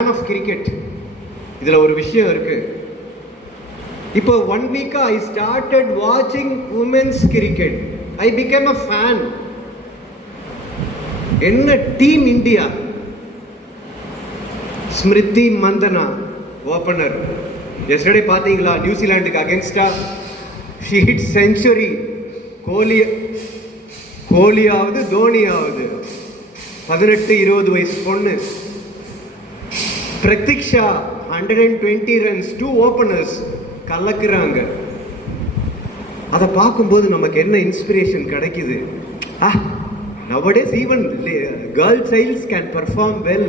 Of cricket இதில் ஒரு விஷயம் இருக்குது இப்போ ஒன் வீக்கா ஐ ஸ்டார்டட் வாட்சிங் women's cricket I became a fan என்ன team India Smriti Mandhana opener yesterday பார்த்தீங்களா? நியூசிலாண்டுக்கு அகேன்ஸ்டா ஷி ஹிட் செஞ்சுரி கோலி கோலியாவது தோனியாவது. பதினெட்டு இருபது வயசு பொண்ணு. Pratiksha hundred and twenty runs two openers கலக்குறாங்க. அதை பார்க்கும்போது நமக்கு என்ன இன்ஸ்பிரேஷன் கிடைக்குது? ஆ nowadays even girl childs can perform well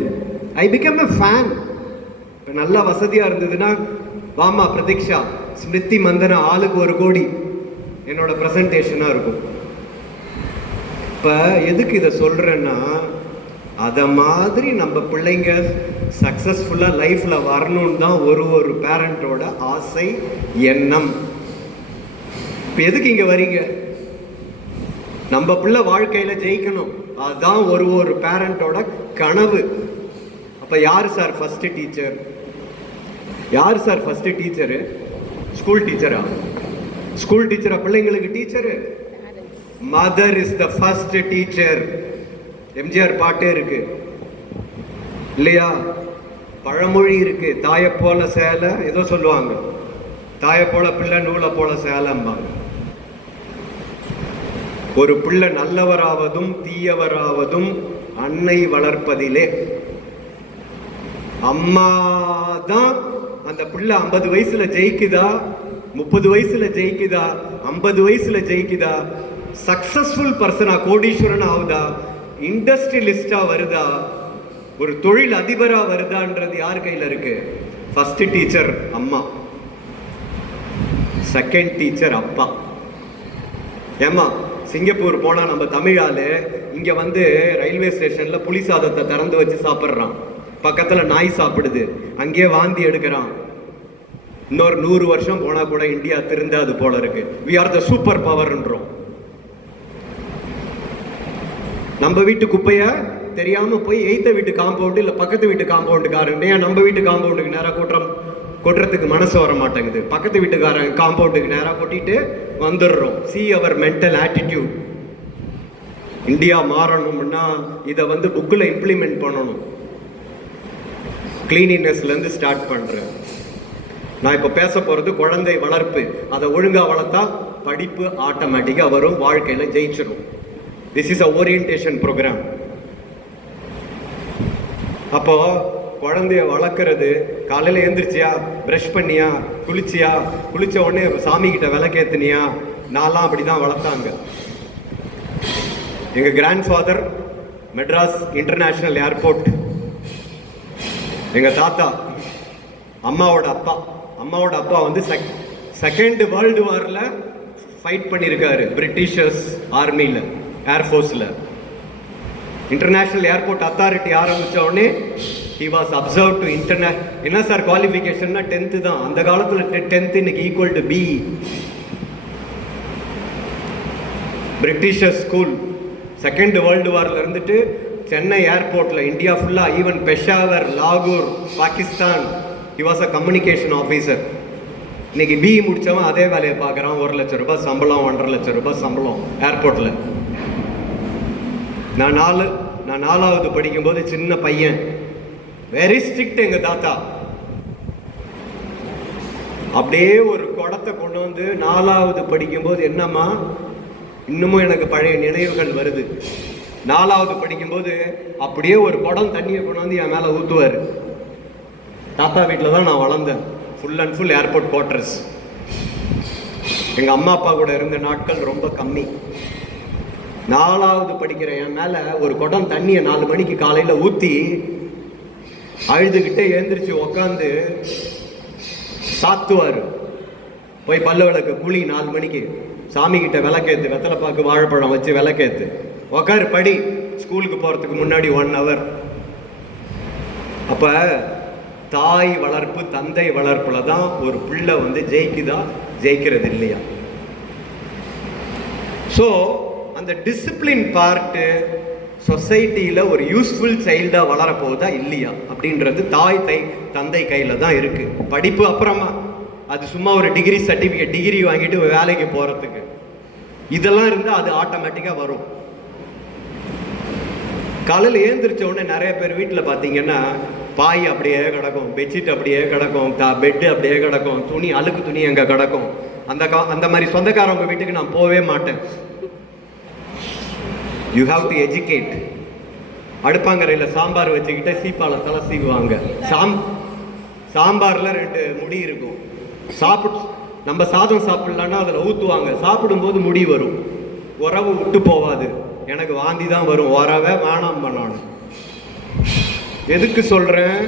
I become a fan இப்போ நல்லா வசதியாக இருந்ததுன்னா வாமா பிரதீக்ஷா ஸ்மிருதி மந்தனா ஆளுக்கு ஒரு கோடி. என்னோட ப்ரெசன்டேஷனாக இருக்கும். இப்போ எதுக்கு இதை சொல்கிறேன்னா அதை மாதிரி நம்ம பிள்ளைங்க சக்ஸஸ்ஃபுல்லாக லைஃப்பில் வரணும்னு தான் ஒரு ஒரு பேரண்ட்டோட ஆசை எண்ணம். இப்போ எதுக்கு இங்கே வரீங்க? நம்ம பிள்ளை வாழ்க்கையில் ஜெயிக்கணும். அதுதான் ஒரு ஒரு பேரண்ட்டோட கனவு. அப்போ யார் சார் ஃபஸ்ட்டு டீச்சர் யார் சார் ஃபஸ்ட்டு டீச்சரு ஸ்கூல் டீச்சரா ஸ்கூல் டீச்சரா பிள்ளைங்களுக்கு teacher mother is the first teacher MGR பாட்டே இருக்கு. இல்லையா? பழமொழி இருக்கு. தாயை போல சேலை ஏதோ சொல்லுவாங்க. தாயை போல பிள்ளை நூலை போல சேலம்பாங்க. ஒரு பிள்ளை நல்லவராவதும் தீயவராவதும் அன்னை வளர்ப்பதிலே. அம்மா தான் அந்த பிள்ளை ஐம்பது வயசுல ஜெயிக்குதா? முப்பது வயசுல ஜெயிக்குதா? ஐம்பது வயசுல ஜெயிக்குதா? சக்சஸ்ஃபுல் பர்சனா கோடீஸ்வரன் ஆகுதா? இண்டஸ்ட்ரியலிஸ்டாக வருதா? ஒரு தொழில் அதிபராக வருதான்றது யார் கையில் இருக்கு? ஃபஸ்ட்டு டீச்சர் அம்மா. செகண்ட் டீச்சர் அப்பா. ஏம்மா சிங்கப்பூர் போனால் நம்ம தமிழால் இங்கே வந்து ரயில்வே ஸ்டேஷனில் புளி சாதத்தை திறந்து வச்சு சாப்பிட்றான். பக்கத்தில் நாய் சாப்பிடுது. அங்கேயே வாந்தி எடுக்கிறான். இன்னொரு நூறு வருஷம் போனால் கூட இந்தியா திருந்தாது போல இருக்கு. வி ஆர் த சூப்பர் பவர்ன்றோம் நம்ம வீட்டு குப்பையை தெரியாமல் போய் எய்த்த வீட்டு காம்பவுண்டு இல்லை பக்கத்து வீட்டு காம்பவுண்டுக்காரன் ஏன் நம்ம வீட்டு காம்பவுண்டுக்கு நேராக கொட்டுறோம். கொட்டுறதுக்கு மனசு வர மாட்டேங்குது. பக்கத்து வீட்டுக்காரன் காம்பவுண்டுக்கு நேராக கொட்டிட்டு வந்துடுறோம். See our mental attitude India மாறணும்னா இதை வந்து புக்கில் இம்ப்ளிமெண்ட் பண்ணணும். கிளீனினஸ்லேருந்து ஸ்டார்ட் பண்ணுறேன் நான் இப்போ பேச போகிறது குழந்தை வளர்ப்பு. அதை ஒழுங்காக வளர்த்தா படிப்பு ஆட்டோமேட்டிக்காக வரும் வாழ்க்கையில் ஜெயிச்சிடும் this is a orientation program அப்போ குழந்தைய வளர்க்குறது காலையில் எழுந்திரிச்சியா ப்ரஷ் பண்ணியா குளிச்சியா குளித்த உடனே சாமிக்கிட்ட விளக்கேத்துனியா? நான்லாம் அப்படி தான் வளர்த்தாங்க. எங்கள் grand father Madras international airport எங்கள் தாத்தா அம்மாவோட அப்பா. அம்மாவோட அப்பா வந்து செக் செகண்ட் வேர்ல்டு வாரில் ஃபைட் பண்ணியிருக்காரு பிரிட்டிஷர்ஸ் ஆர்மியில் ஏர்ஃபோர்ஸில் இன்டர்நேஷ்னல் ஏர்போர்ட் அத்தாரிட்டி ஆரம்பித்த உடனே ஹி வாஸ் அப்சர்வ் டு இன்டர்நே என்ன சார் குவாலிஃபிகேஷன்னா டென்த்து தான். அந்த காலத்தில் டென்த்து இன்னைக்கு equal to B Britisher school second world வாரில் இருந்துட்டு சென்னை ஏர்போர்ட்டில் இந்தியா ஃபுல்லாக ஈவன் பெஷாவர் லாகூர் Pakistan he was a communication officer இன்னைக்கு பிஇ முடித்தவன் அதே வேலையை பார்க்குறான். ஒரு லட்ச ரூபாய் சம்பளம் ஒன்றரை லட்சம் ரூபாய் சம்பளம் ஏர்போர்ட்டில் நான் நாலு நான் நாலாவது படிக்கும்போது சின்ன பையன். வெரி ஸ்ட்ரிக்ட் எங்கள் தாத்தா. அப்படியே ஒரு குடத்தை கொண்டு வந்து நாலாவது படிக்கும்போது என்னம்மா? இன்னமும் எனக்கு பழைய நினைவுகள் வருது. நாலாவது படிக்கும்போது அப்படியே ஒரு குடம் தண்ணியை கொண்டு வந்து என் மேலே ஊற்றுவார் தாத்தா வீட்டில் தான் நான் வளர்ந்தேன். Full and full airport quarters எங்கள் அம்மா அப்பா கூட இருந்த நாட்கள் ரொம்ப கம்மி. நாலாவது படிக்கிற என் மேலே ஒரு குடம் தண்ணியை நாலு மணிக்கு காலையில் ஊற்றி அழுதுகிட்டே எழுந்திரிச்சு உக்காந்து சாத்துவார். போய் பல்லு விளக்கு குழி நாலு மணிக்கு. சாமி கிட்ட விளக்கேத்து வெத்தலை பாக்கு வாழைப்பழம் வச்சு விளக்கேத்து. உக்கார் படி. ஸ்கூலுக்கு போகிறதுக்கு முன்னாடி ஒன் ஹவர் அப்போ தாய் வளர்ப்பு தந்தை வளர்ப்புல தான் ஒரு பிள்ளை வந்து ஜெயிக்குதா ஜெயிக்கிறது இல்லையா ஸோ அந்த டிசிப்ளின் பார்ட்டு சொசைட்டியில் ஒரு யூஸ்ஃபுல் சைல்டாக வளரப்போகுதா இல்லையா? அப்படின்றது தாய் தை தந்தை கையில் தான் இருக்குது படிப்பு அப்புறமா. அது சும்மா ஒரு டிகிரி சர்டிஃபிகேட் டிகிரி வாங்கிட்டு வேலைக்கு போகிறதுக்கு இதெல்லாம் இருந்தால் அது ஆட்டோமேட்டிக்காக வரும். காலையில் ஏந்திரிச்ச உடனே நிறைய பேர் வீட்டில் பார்த்தீங்கன்னா பாய் அப்படியே கிடக்கும் பெட்ஷீட் அப்படியே கிடக்கும் த பெட்டு அப்படியே கிடக்கும் துணி அழுக்கு துணி அங்கே கிடக்கும். அந்த கா அந்த மாதிரி சொந்தக்காரவங்க வீட்டுக்கு நான் போகவே மாட்டேன். யூ ஹாவ் டு எஜுகேட் அடுப்பாங்கரையில் சாம்பார் வச்சுக்கிட்ட சீப்பால தலை சீவுவாங்க. சாம் சாம்பாரில் ரெண்டு முடி இருக்கும். சாப்பிட் நம்ம சாதம் சாப்பிட்லன்னா அதில் ஊற்றுவாங்க சாப்பிடும்போது முடி வரும். உறவு விட்டு போவாது. எனக்கு வாந்தி தான் வரும். உறவை வேணாம் பண்ணணும் எதுக்கு சொல்கிறேன்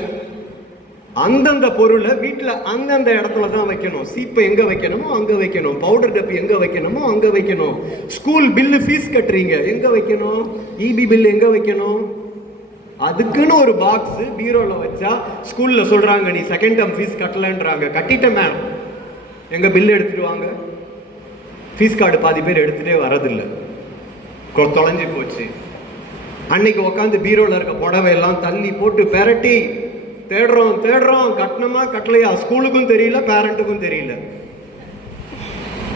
அந்தந்த பொருளை வீட்டில் அந்தந்த இடத்துல தான் வைக்கணும். சீப்பை எங்கே வைக்கணுமோ அங்கே வைக்கணும். பவுடர் டப்பி எங்கே வைக்கணுமோ அங்கே வைக்கணும். ஸ்கூல் பில்லு ஃபீஸ் கட்டுறீங்க எங்கே வைக்கணும்? இபி பில் எங்கே வைக்கணும்? அதுக்குன்னு ஒரு பாக்ஸ் பீரோவில் வச்சா ஸ்கூலில் சொல்கிறாங்க நீ செகண்ட் டேர்ம் ஃபீஸ் கட்டலன்றாங்க. கட்டிட்டேன் மேம் எங்கள் பில்லு எடுத்துகிட்டு வாங்க. ஃபீஸ் கார்டு பாதி பேர் எடுத்துகிட்டே வரதில்லை. தொலைஞ்சி தொலைஞ்சு போச்சு. அன்னைக்கு உட்காந்து பீரோவில் இருக்க புடவை எல்லாம் தள்ளி போட்டு பெரட்டி தேடுறோம் தேடுறோம். கட்டணமா கட்டலையா? ஸ்கூலுக்கும் தெரியல பேரண்ட்டுக்கும் தெரியல.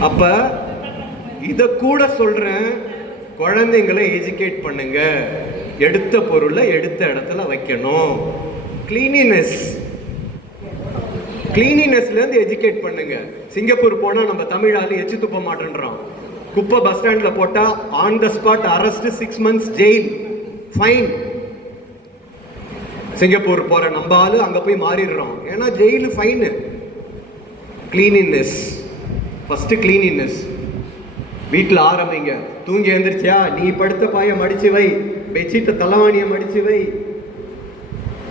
அப்ப இத கூட சொல்றேன். குழந்தைங்களை எஜுகேட் பண்ணுங்க. எடுத்த பொருளை எடுத்த இடத்துல வைக்கணும். கிளீனினஸ் கிளீனினஸ்ல இருந்து எஜுகேட் பண்ணுங்க. சிங்கப்பூர் போனா நம்ம தமிழ் ஆளு எச்சு துப்ப மாட்டேன்றோம் குப்பை பஸ் ஸ்டாண்ட்ல போட்டா on the spot arrest six months jail fine Singapore போகிற நம்ம ஆளு அங்கே போய் மாறிடுறோம். ஏன்னா jail fine cleanliness first cleanliness வீட்டில் ஆரம்பிங்க தூங்கி எழுந்திரிச்சியா? நீ படுத்த பாய மடிச்சு வை. பெட்ஷீட்டை தலைவாணியை மடிச்சு வை.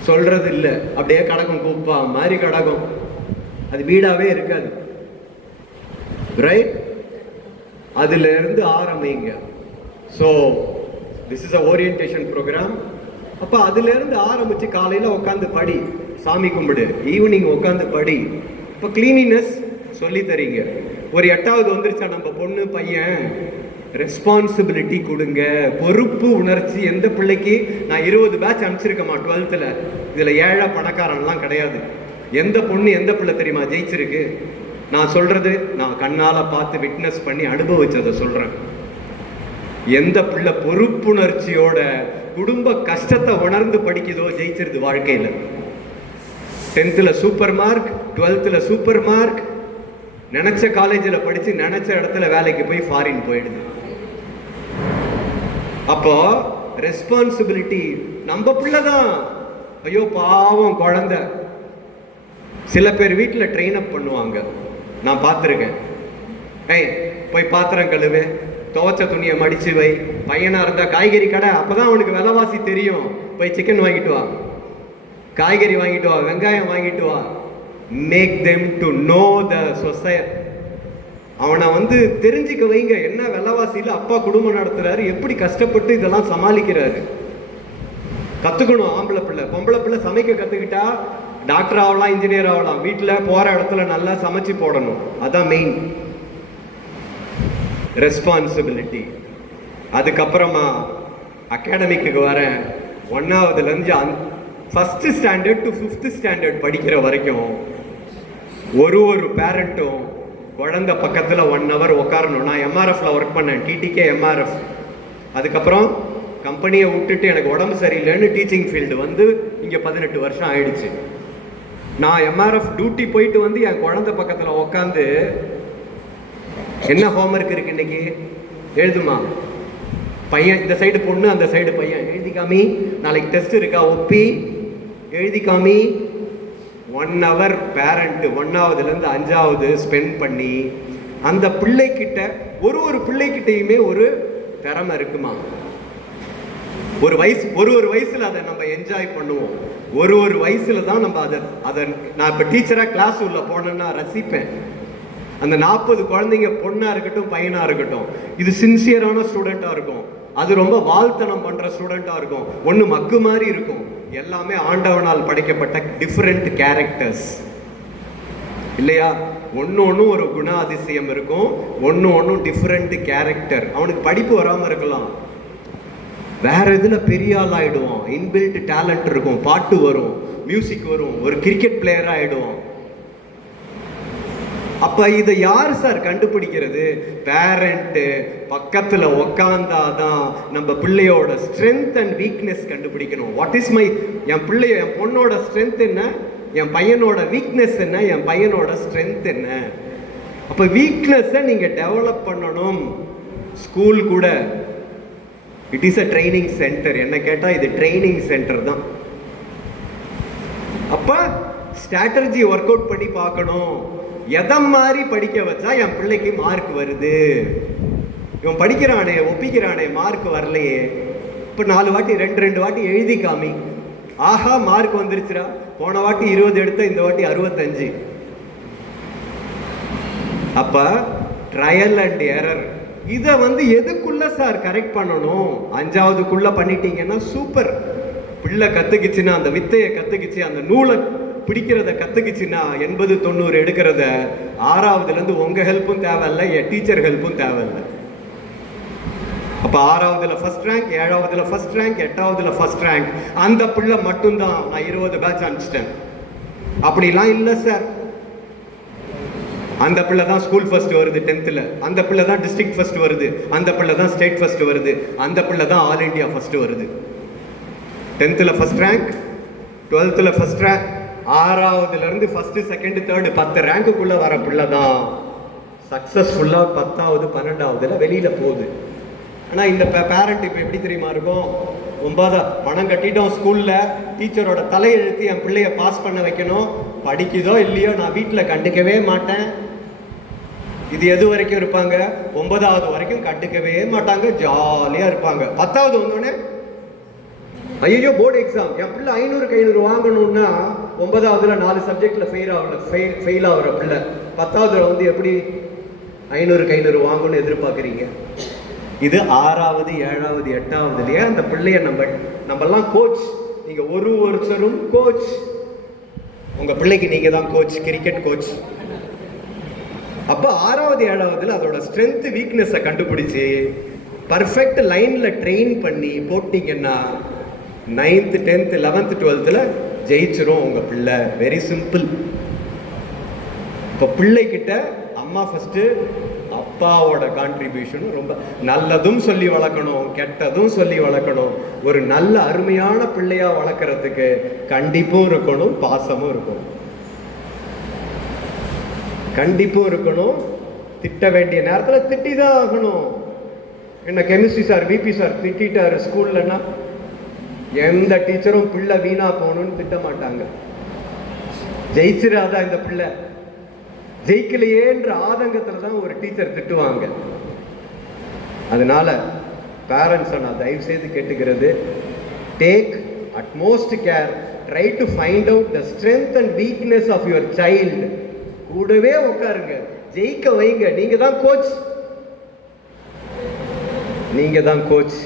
சொல்கிறது இல்லை அப்படியே கடகம் கூப்பா. மாதிரி கடகம். அது வீடாகவே இருக்காது. ரைட் அதுலேருந்து ஆரம்பிங்க so this is a orientation program அப்போ அதுல இருந்து ஆரம்பிச்சு காலையில உட்காந்து படி. சாமி கும்பிடு. ஈவினிங் உட்காந்து படி. இப்போ கிளீனினஸ் சொல்லி தரீங்க. ஒரு எட்டாவது வந்துருச்சா நம்ம பொண்ணு பையன்? ரெஸ்பான்சிபிலிட்டி கொடுங்க. பொறுப்பு உணர்ச்சி. எந்த பிள்ளைக்கு நான் இருபது பேட்ச் அனுப்பிச்சிருக்கேம்மா டுவெல்த்தில் இதில் ஏழை பணக்காரன்லாம் கிடையாது. எந்த பொண்ணு எந்த பிள்ளை தெரியுமா? ஜெயிச்சிருக்கு. நான் சொல்றது நான் கண்ணால் பார்த்து விட்னஸ் பண்ணி அனுபவிச்சதை சொல்றேன். எந்த பிள்ளை பொறுப்புணர்ச்சியோட குடும்ப கஷ்டத்தை உணர்ந்து படிக்குதோ ஜெயிச்சிருது வாழ்க்கையில். டென்த்தில் சூப்பர் மார்க் டுவெல்த்தில் சூப்பர் மார்க் நினச்ச காலேஜில் படித்து நினச்ச இடத்துல வேலைக்கு போய் ஃபாரின் போயிடுது. அப்போ ரெஸ்பான்சிபிலிட்டி நம்ம பிள்ளை தான் ஐயோ பாவம் குழந்த. சில பேர் வீட்டில் ட்ரெயின் அப் பண்ணுவாங்க. நான் பார்த்துருக்கேன். ஏய் போய் பாத்திரம் கழுவேன் துவைச்ச துணியை மடித்து வை. பையனாக இருந்தால் காய்கறி கடை அப்போ தான் அவனுக்கு விலைவாசி தெரியும். போய் சிக்கன் வாங்கிட்டு வா. காய்கறி வாங்கிட்டு வா வெங்காயம் வாங்கிட்டு வா. Make them to know the society அவனை வந்து தெரிஞ்சுக்க வைங்க என்ன விலைவாசியில் அப்பா குடும்பம் நடத்துகிறாரு எப்படி கஷ்டப்பட்டு இதெல்லாம் சமாளிக்கிறாரு. கற்றுக்கணும் ஆம்பளை பிள்ளை. பொம்பளை பிள்ளை சமைக்க கற்றுக்கிட்டா டாக்டர் ஆகலாம் இன்ஜினியர் ஆகலாம். வீட்டில் போகிற இடத்துல நல்லா சமைச்சு போடணும். அதான் மெயின் ரெஸ்பான்சிபிலிட்டி அதுக்கப்புறமா அகாடமிக்கு வரேன் ஒன்றாவதுலேருந்து அந் first standard to fifth standard படிக்கிற வரைக்கும் ஒரு ஒரு பேரண்ட்டும் குழந்த பக்கத்தில் ஒன் ஹவர் உட்காரணும் நான் எம்ஆர்எஃப்ல ஒர்க் பண்ணேன் டிடிகே எம்ஆர்எஃப் அதுக்கப்புறம் கம்பெனியை விட்டுட்டு எனக்கு உடம்பு சரியில்லைன்னு டீச்சிங் ஃபீல்டு வந்து இங்கே பதினெட்டு வருஷம் ஆயிடுச்சு. நான் எம்ஆர்எஃப் டியூட்டி போயிட்டு வந்து என் குழந்த பக்கத்தில் உட்காந்து என்ன ஹோம்ஒர்க் இருக்கு இன்னைக்கு? எழுதுமா? பையன் இந்த சைடு பொண்ணு அந்த சைடு பையன். எழுதி காமி. நாளைக்கு டெஸ்ட் இருக்கா? ஒப்பி. எழுதி காமி. ஒன் ஹவர் பேரண்ட்டு ஒன்றாவதுலேருந்து அஞ்சாவது ஸ்பெண்ட் பண்ணி அந்த பிள்ளைக்கிட்ட ஒரு ஒரு பிள்ளைக்கிட்டையுமே ஒரு திறமை இருக்குமா? ஒரு வயசு ஒரு ஒரு வயசில் அதை நம்ம என்ஜாய் பண்ணுவோம். ஒரு ஒரு வயசில் தான் நம்ம அதை அதை நான் இப்போ டீச்சராக கிளாஸ் உள்ள போனேன்னா ரசிப்பேன். அந்த நாற்பது குழந்தைங்க பொண்ணாக இருக்கட்டும் பையனாக இருக்கட்டும் இது சின்சியரான ஸ்டூடெண்ட்டாக இருக்கும். அது ரொம்ப வாழ்த்தனம் பண்ணுற ஸ்டூடெண்ட்டாக இருக்கும். ஒன்று மக்கு மாதிரி இருக்கும். எல்லாமே ஆண்டவனால் படைக்கப்பட்ட டிஃப்ரெண்ட் கேரக்டர்ஸ் இல்லையா? ஒன்று ஒன்றும் ஒரு குண அதிசயம் இருக்கும். ஒன்று ஒன்றும் டிஃப்ரெண்ட் கேரக்டர் அவனுக்கு படிப்பு வராமல் இருக்கலாம். வேற இதில் பெரிய ஆள் ஆகிடுவான் இன்பில்ட் டேலண்ட் இருக்கும். பாட்டு வரும். மியூசிக் வரும். ஒரு கிரிக்கெட் பிளேயர் ஆகிடுவான் அப்போ இதை யார் சார் கண்டுபிடிக்கிறது? பேரண்ட்டு பக்கத்தில் உக்காந்தாதான் நம்ம பிள்ளையோட ஸ்ட்ரென்த் அண்ட் வீக்னஸ் கண்டுபிடிக்கணும். வாட் இஸ் மை என் பிள்ளைய என் பொண்ணோட ஸ்ட்ரென்த் என்ன? என் பையனோட வீக்னஸ் என்ன? என் பையனோட ஸ்ட்ரென்த் என்ன? அப்போ வீக்னஸை நீங்கள் டெவலப் பண்ணணும். ஸ்கூல் கூட. It is a training centre என்ன கேட்டால் இது ட்ரைனிங் சென்டர் தான். அப்போ ஸ்ட்ராட்டஜி ஒர்க் அவுட் பண்ணி பார்க்கணும். எதை மாதிரி படிக்க வச்சா என் பிள்ளைக்கு மார்க் வருது. இவன் படிக்கிறானே ஒப்பிக்கிறானே மார்க் வரலையே. இப்போ நாலு வாட்டி ரெண்டு ரெண்டு வாட்டி எழுதி காமி. ஆஹா மார்க் வந்துருச்சுடா. போன வாட்டி இருபது எடுத்த இந்த வாட்டி அறுபத்தஞ்சு. அப்போ ட்ரையல் அண்ட் எரர் இதை வந்து எதுக்குள்ள சார் கரெக்ட் பண்ணணும்? அஞ்சாவதுக்குள்ள பண்ணிட்டீங்கன்னா சூப்பர் பிள்ளை கத்துக்குச்சுன்னா அந்த வித்தையை கத்துக்குச்சு அந்த நூலை பிடிக்கிறத கற்றுக்குச்சுன்னா எண்பது தொண்ணூறு எடுக்கிறத ஆறாவதுலேருந்து உங்கள் ஹெல்ப்பும் தேவையில்லை என் டீச்சர் ஹெல்ப்பும் தேவையில்ல. அப்போ ஆறாவதுல ஃபர்ஸ்ட் ரேங்க் ஏழாவதுல ஃபர்ஸ்ட் ரேங்க் எட்டாவதுல ஃபர்ஸ்ட் ரேங்க் அந்த பிள்ளை மட்டும்தான் நான் இருபது பேட்ச் அனுப்பிச்சிட்டேன். அப்படிலாம் இல்லை சார் அந்த பிள்ளை தான் ஸ்கூல் ஃபர்ஸ்ட் வருது டென்த்தில் அந்த பிள்ளை தான் டிஸ்ட்ரிக்ட் ஃபர்ஸ்ட் வருது. அந்த பிள்ளை தான் ஸ்டேட் ஃபர்ஸ்ட் வருது. அந்த பிள்ளை தான் ஆல் இண்டியா ஃபர்ஸ்ட் வருது. டென்த்தில் ஃபர்ஸ்ட் ரேங்க் டுவெல்த்தில் ஃபர்ஸ்ட் ரேங்க் ஆறாவதுலேருந்து ஃபர்ஸ்ட் செகண்ட் தேர்டு பத்து ரேங்குக்குள்ளே வர பிள்ளை தான். சக்ஸஸ்ஃபுல்லாக பத்தாவது பன்னெண்டாவதுல வெளியில் போகுது. ஆனால் இந்த பேரண்ட் இப்போ எப்படி தெரியுமா இருக்கும்? ஒன்பதா பணம் கட்டிட்டோம் ஸ்கூலில் டீச்சரோட தலையெழுத்து என் பிள்ளைய பாஸ் பண்ண வைக்கணும். படிக்குதோ இல்லையோ நான் வீட்டில் கண்டுக்கவே மாட்டேன். இது எது வரைக்கும் இருப்பாங்க? ஒன்பதாவது வரைக்கும் கண்டுக்கவே மாட்டாங்க. ஜாலியாக இருப்பாங்க. பத்தாவது வந்தோடனே ஐயோ போர்டு எக்ஸாம் என் பிள்ளை ஐநூறுக்கு ஐநூறு வாங்கணும்னா ஒன்பதாவதுல நாலு சப்ஜெக்ட்ல ஃபெயில் ஆகல. ஃபெயில் ஃபெயில் ஆகிற பிள்ளை. பத்தாவதுல வந்து எப்படி ஐநூறுக்கு ஐநூறு வாங்கணும்னு எதிர்பார்க்குறீங்க? இது ஆறாவது ஏழாவது எட்டாவதுலேயே அந்த பிள்ளைய நம்ம நம்மெல்லாம் கோச் நீங்கள் ஒரு ஒருத்தரும் கோச் உங்கள் பிள்ளைக்கு நீங்கள் தான் கோச் கிரிக்கெட் கோச் அப்போ ஆறாவது ஏழாவதுல அதோட ஸ்ட்ரென்த் வீக்னஸை கண்டுபிடிச்சி பர்ஃபெக்ட் லைனில் ட்ரெயின் பண்ணி போட்டிங்கன்னா நைன்த்து டென்த்து லெவன்த்து டுவெல்த்தில் ஜெயிச்சிரும் உங்கள் பிள்ளை. வெரி சிம்பிள் இப்போ பிள்ளைகிட்ட அம்மா ஃபஸ்ட்டு அப்பாவோட கான்ட்ரிபியூஷன் ரொம்ப நல்லதும் சொல்லி வளர்க்கணும் கெட்டதும் சொல்லி வளர்க்கணும். ஒரு நல்ல அருமையான பிள்ளையாக வளர்க்குறதுக்கு கண்டிப்பும் இருக்கணும் பாசமும் இருக்கணும். கண்டிப்பும் இருக்கணும். திட்ட வேண்டிய நேரத்தில் திட்டி தான் ஆகணும். என்ன கெமிஸ்ட்ரி சார் விபி சார் திட்டாரு ஸ்கூல்லன்னா எந்த டீச்சரும் பிள்ளை வீணா போகணும்னு திட்ட மாட்டாங்க ஜெயிச்சிடாதா இந்த பிள்ளை. ஜெயிக்கலையேன்ற ஆதங்கத்தில் தான் ஒரு டீச்சர் திட்டுவாங்க. அதனால பேரண்ட்ஸை நான் தயவு செய்து கேட்டுக்கிறது take utmost care try to find out the strength and weakness of your child கூடவே உட்காருங்க ஜெயிக்க வைங்க. நீங்க தான் கோச் நீங்க தான் கோச்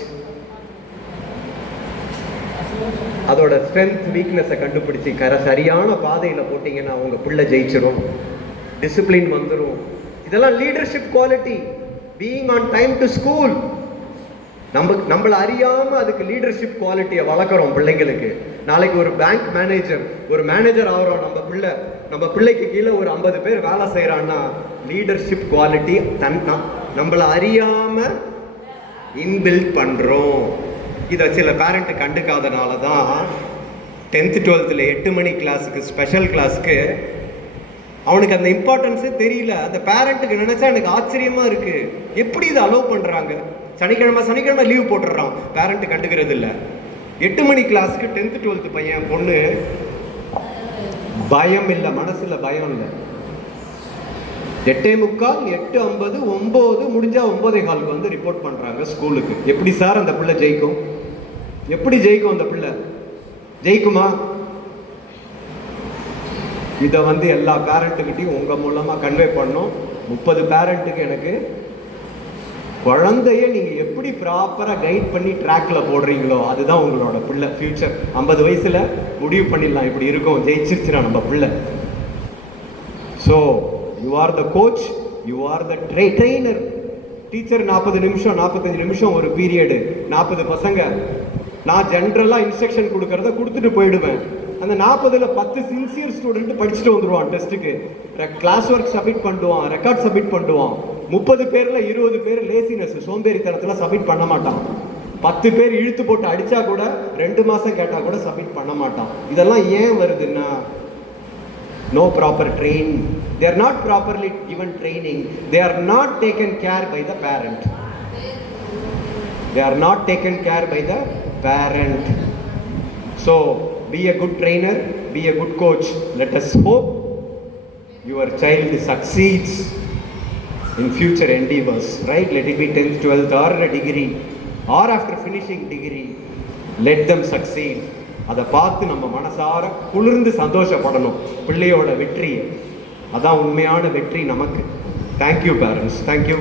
அதோட ஸ்ட்ரென்த் வீக்னஸை கண்டுபிடிச்சி கரை சரியான பாதையில் போட்டிங்கன்னா அவங்க பிள்ளை ஜெயிச்சிரும். டிசிப்ளின் வந்துடும் இதெல்லாம் leadership quality being on time to school நம்ம நம்மள அறியாமல் அதுக்கு லீடர்ஷிப் குவாலிட்டியை வளர்க்குறோம் பிள்ளைங்களுக்கு. நாளைக்கு ஒரு பேங்க் மேனேஜர் ஒரு மேனேஜர் ஆகிறோம் நம்ம பிள்ளை. நம்ம பிள்ளைக்கு கீழே ஒரு ஐம்பது பேர் வேலை செய்கிறான்னா லீடர்ஷிப் குவாலிட்டி தன் நம்மளை அறியாமல் இன்பில்ட் பண்ணுறோம் இதை சில பேரண்ட்டு கண்டுக்காதனால தான் டென்த்து டுவெல்த்தில் எட்டு மணி கிளாஸுக்கு ஸ்பெஷல் கிளாஸுக்கு அவனுக்கு அந்த இம்பார்ட்டன்ஸே தெரியல. அந்த பேரண்ட்டுக்கு நினச்சா எனக்கு ஆச்சரியமாக இருக்குது எப்படி இதை அலோவ் பண்ணுறாங்க சனிக்கிழமை சனிக்கிழமை லீவ் போட்டுடுறான். பேரண்ட்டு கண்டுக்கிறது இல்லை. எட்டு மணி கிளாஸுக்கு டென்த்து டுவெல்த்து பையன் பொண்ணு பயம் இல்லை. மனசில் பயம் இல்லை. எட்டே முக்கால் எட்டு ஐம்பது ஒம்பது முடிஞ்சால் ஒம்பதே காலுக்கு வந்து ரிப்போர்ட் பண்ணுறாங்க ஸ்கூலுக்கு எப்படி சார் அந்த பிள்ளை ஜெயிக்கும்? எப்படி ஜெயிக்கும் அந்த பிள்ளை? ஜெயிக்குமா? இதை வந்து எல்லா பேரண்ட்டுக்கிட்டையும் உங்கள் மூலமாக கன்வே பண்ணோம். முப்பது பேரண்ட்டுக்கு எனக்கு குழந்தைய நீங்கள் எப்படி ப்ராப்பராக கைட் பண்ணி ட்ராக்ல போடுறீங்களோ அதுதான் உங்களோட பிள்ளை ஃப்யூச்சர் ஐம்பது வயசில் முடிவு பண்ணிடலாம். இப்படி இருக்கும். ஜெயிச்சிருச்சுனா நம்ம பிள்ளை. So you are the coach you are the try trainer teacher நாற்பது நிமிஷம் நாற்பத்தஞ்சு நிமிஷம் ஒரு பீரியடு நாற்பது பசங்க. நான் ஜென்ரலாக இன்ஸ்ட்ரக்ஷன் கொடுக்கறத கொடுத்துட்டு போயிடுவேன். அந்த நாற்பதுல பத்து சின்சியர் ஸ்டூடெண்ட் படிச்சுட்டு வந்துடுவான் டெஸ்ட்டுக்கு கிளாஸ் ஒர்க் சப்மிட் பண்ணுவான் ரெக்கார்ட் சப்மிட் பண்ணுவான். முப்பது பேரில் இருபது பேர் லேசினஸ் சோம்பேறித்தனத்தில் சப்மிட் பண்ண மாட்டான். பத்து பேர் இழுத்து போட்டு அடித்தா கூட ரெண்டு மாதம் கேட்டால் கூட சப்மிட் பண்ண மாட்டான். இதெல்லாம் ஏன் வருதுன்னா no proper train there not not properly training training. They are not taken care by the parent. They are not taken care by parent so be a good trainer be a good coach let us hope your child succeeds in future endeavors right let it be 10th 12th or a degree or after finishing degree let them succeed அதை பார்த்து நம்ம மனசார குளிர்ந்து சந்தோஷப்படணும் பிள்ளையோட வெற்றியை அதான் உண்மையான வெற்றி நமக்கு தேங்க்யூ பேரண்ட்ஸ் தேங்க்யூ